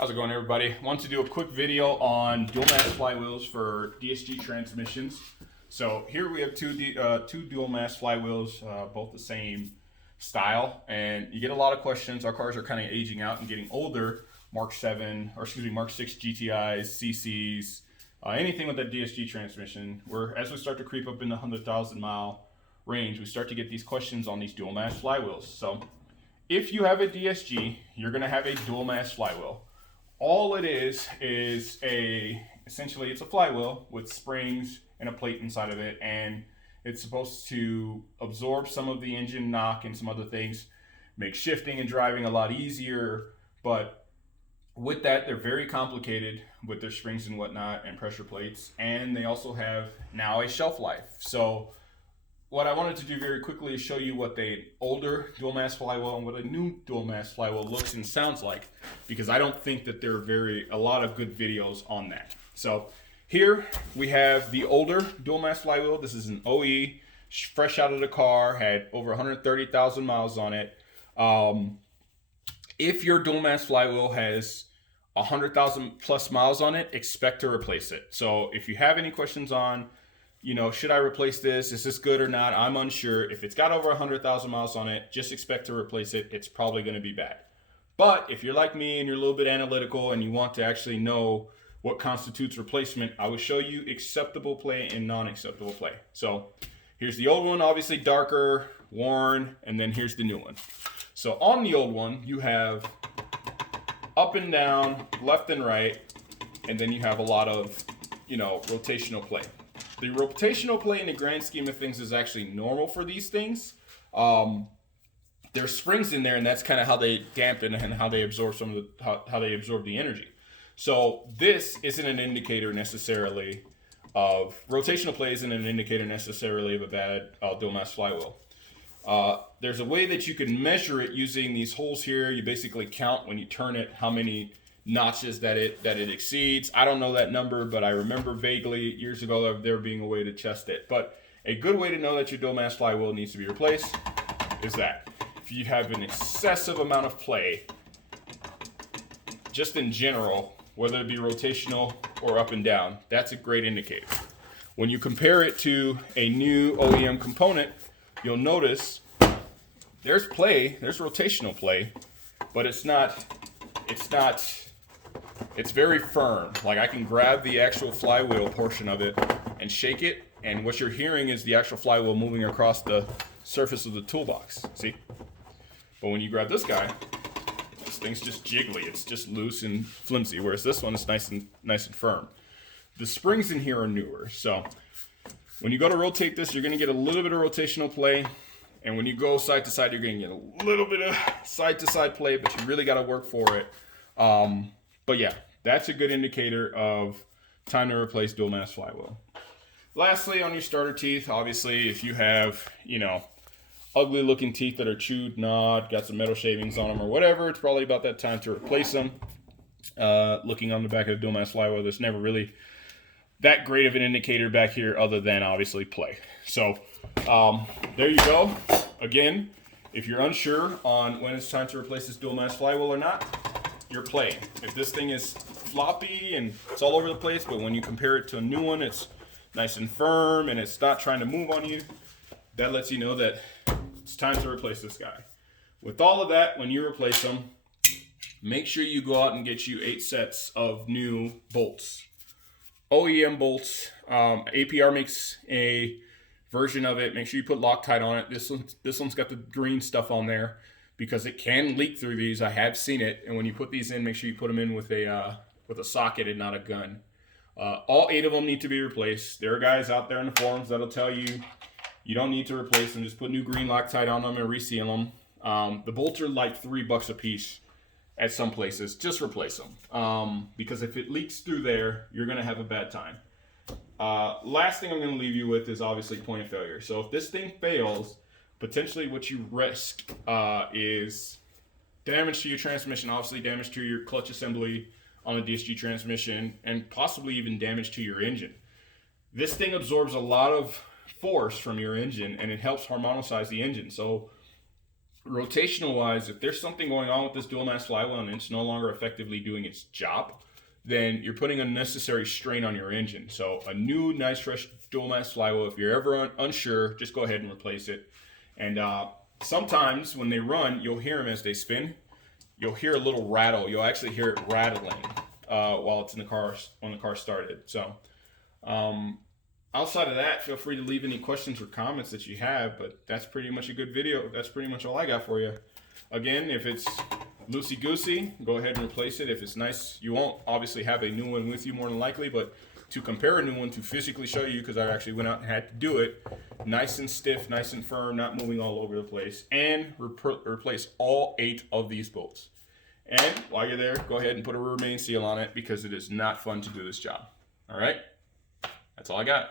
How's it going, everybody? I want to do a quick video on dual mass flywheels for DSG transmissions. So here we have two dual mass flywheels, both the same style, and you get a lot of questions. Our cars are kind of aging out and getting older. Mark 6 GTIs, CCs, anything with that DSG transmission. As we start to creep up in the 100,000 mile range, we start to get these questions on these dual mass flywheels. So if you have a DSG, you're going to have a dual mass flywheel. All it is essentially it's a flywheel with springs and a plate inside of it, and it's supposed to absorb some of the engine knock and some other things, make shifting and driving a lot easier. But with that, they're very complicated with their springs and whatnot and pressure plates, and they also have now a shelf life. So what I wanted to do very quickly is show you what the older dual mass flywheel and what a new dual mass flywheel looks and sounds like, because I don't think that there are a lot of good videos on that. So here we have the older dual mass flywheel. This is an OE, fresh out of the car, had over 130,000 miles on it. If your dual mass flywheel has 100,000 plus miles on it, expect to replace it. So if you have any questions on, should I replace this? Is this good or not? I'm unsure. If it's got over 100,000 miles on it, just expect to replace it. It's probably going to be bad. But if you're like me and you're a little bit analytical and you want to actually know what constitutes replacement, I will show you acceptable play and non-acceptable play. So here's the old one, obviously darker, worn, and then here's the new one. So on the old one, you have up and down, left and right, and then you have a lot of, rotational play. The rotational play in the grand scheme of things is actually normal for these things. There's springs in there, and that's kind of how they dampen and how they absorb how they absorb the energy. So this isn't an indicator necessarily of rotational play. Isn't an indicator necessarily of a bad dual mass flywheel. There's a way that you can measure it using these holes here. You basically count when you turn it how many notches that it exceeds. I don't know that number, but I remember vaguely years ago of there being a way to test it. But a good way to know that your dual mass flywheel needs to be replaced is that if you have an excessive amount of play, just in general, whether it be rotational or up and down, that's a great indicator. When you compare it to a new OEM component, you'll notice there's rotational play, but it's very firm. Like, I can grab the actual flywheel portion of it and shake it, and what you're hearing is the actual flywheel moving across the surface of the toolbox. See? But when you grab this guy, this thing's just jiggly. It's just loose and flimsy, whereas this one is nice and firm. The springs in here are newer, so when you go to rotate this, you're going to get a little bit of rotational play, and when you go side to side, you're going to get a little bit of side to side play, but you really got to work for it. But yeah, that's a good indicator of time to replace dual mass flywheel. Lastly, on your starter teeth, obviously, if you have, ugly looking teeth that are chewed, gnawed, got some metal shavings on them or whatever, it's probably about that time to replace them. Looking on the back of the dual mass flywheel, there's never really that great of an indicator back here other than obviously play. So there you go. Again, if you're unsure on when it's time to replace this dual mass flywheel or not, you're playing. If this thing is floppy and it's all over the place, but when you compare it to a new one, it's nice and firm and it's not trying to move on you, that lets you know that it's time to replace this guy. With all of that, when you replace them, make sure you go out and get you 8 sets of new bolts. OEM bolts. APR makes a version of it. Make sure you put Loctite on it. This one's got the green stuff on there, because it can leak through these. I have seen it, and when you put these in, make sure you put them in with a socket and not a gun. All 8 of them need to be replaced. There are guys out there in the forums that'll tell you you don't need to replace them. Just put new green Loctite on them and reseal them. The bolts are like $3 a piece at some places. Just replace them, because if it leaks through there, you're going to have a bad time. Last thing I'm going to leave you with is obviously point of failure. So if this thing fails, potentially what you risk is damage to your transmission, obviously damage to your clutch assembly on a DSG transmission, and possibly even damage to your engine. This thing absorbs a lot of force from your engine, and it helps harmonicize the engine. So rotational wise, if there's something going on with this dual mass flywheel and it's no longer effectively doing its job, then you're putting unnecessary strain on your engine. So a new nice fresh dual mass flywheel, if you're ever unsure, just go ahead and replace it. And sometimes when they run, you'll hear them as they spin. You'll hear a little rattle. You'll actually hear it rattling while it's in the car, when the car started. So outside of that, feel free to leave any questions or comments that you have, but that's pretty much a good video. That's pretty much all I got for you. Again, if it's loosey-goosey, go ahead and replace it. If it's nice, you won't obviously have a new one with you more than likely, but to compare a new one, to physically show you, because I actually went out and had to do it, nice and stiff, nice and firm, not moving all over the place, and replace all 8 of these bolts. And while you're there, go ahead and put a remain seal on it, because it is not fun to do this job. All right? That's all I got.